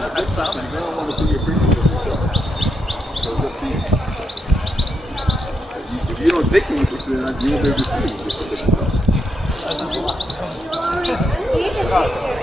don't want to see your previous stuff. So it's up to you. If you don't take any pictures, then you won't be able to see any pictures of yourself.